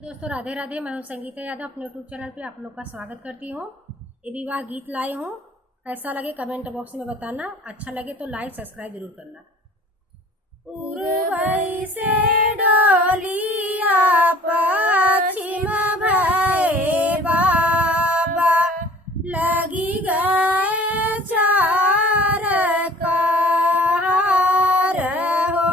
दोस्तों राधे राधे। मैं हूं संगीता यादव, अपने यूट्यूब चैनल पे आप लोग का स्वागत करती हूं। ये विवाह गीत लाई हूं, कैसा लगे कमेंट बॉक्स में बताना। अच्छा लगे तो लाइक सब्सक्राइब जरूर करना। पूर्वई से डोलिया पश्चिम भये बाबा लगी गए चार कार हो।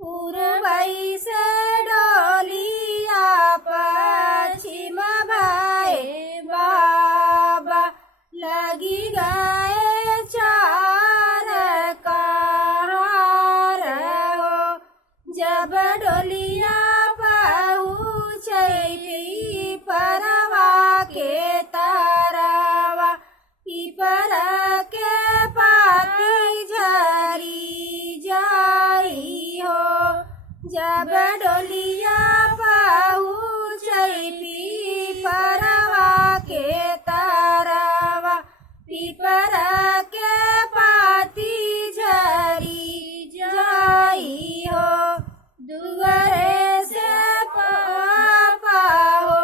पूर्वई से डोलिया पश्चिम भये बाबा लगी गए चार कार हो। जब डोलिया पहुँचई परवा के तरवा पीपर के पाती झरी जाई हो। जब डोलिया पहुँचई परवा के तरवा पीपर के पाती झरी जाई हो। दुआरे से पापा हो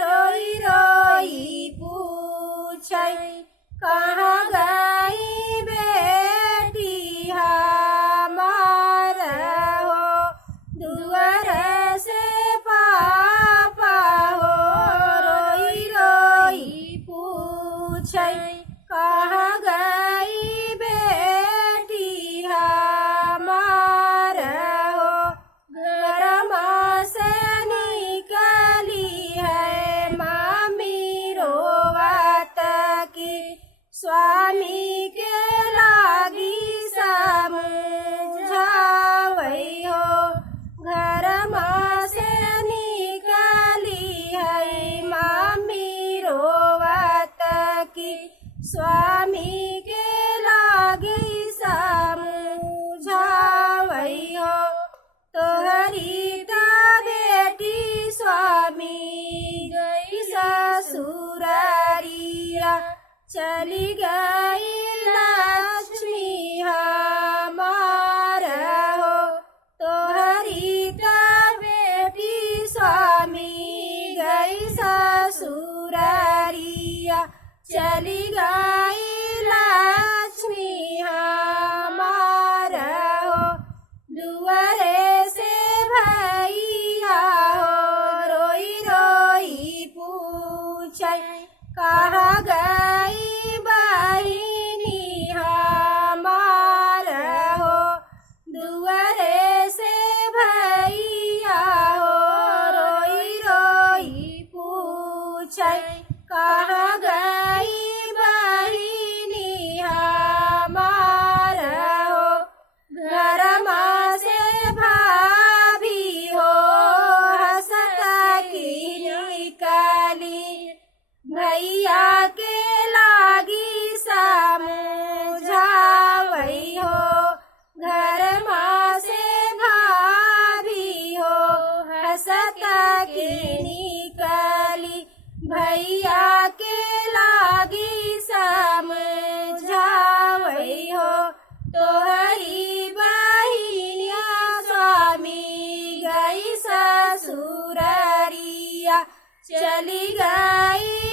रोई रोई पूछई कहाँ गई बेटी हमार हो। दुआरे से पापा हो रोई रोई पूछई कहाँ गई बेटी हमार हो। घरमा से निकली है मामी रोवत की स्वामी के लागी समझावई हो। घरमा से निकली है मामी रोवत की स्वामी के लागी समझावई हो। तोहरी ता बेटी स्वामी गई ससुरारिया चली गई लक्ष्मी हमार हो। तोहरी ता बेटी स्वामी गई ससुरारिया चली गई लक्ष्मी हमार हो। दुआरे से भैया हो रोई रोई पूछई कहाँ गई बहिनी हमार हो। दुआरे से भैया हो रोई रोई पूछई कहाँ गई बहिनी हमार हो। घरमा से भाभी हो हंसत की निकली भैया के लागी समझावई हो। घरमा से भाभी हो हंसत की निकली भैया के लागी समझावई हो। तोहरी बहिनिया स्वामी गई ससुरारिया चली गई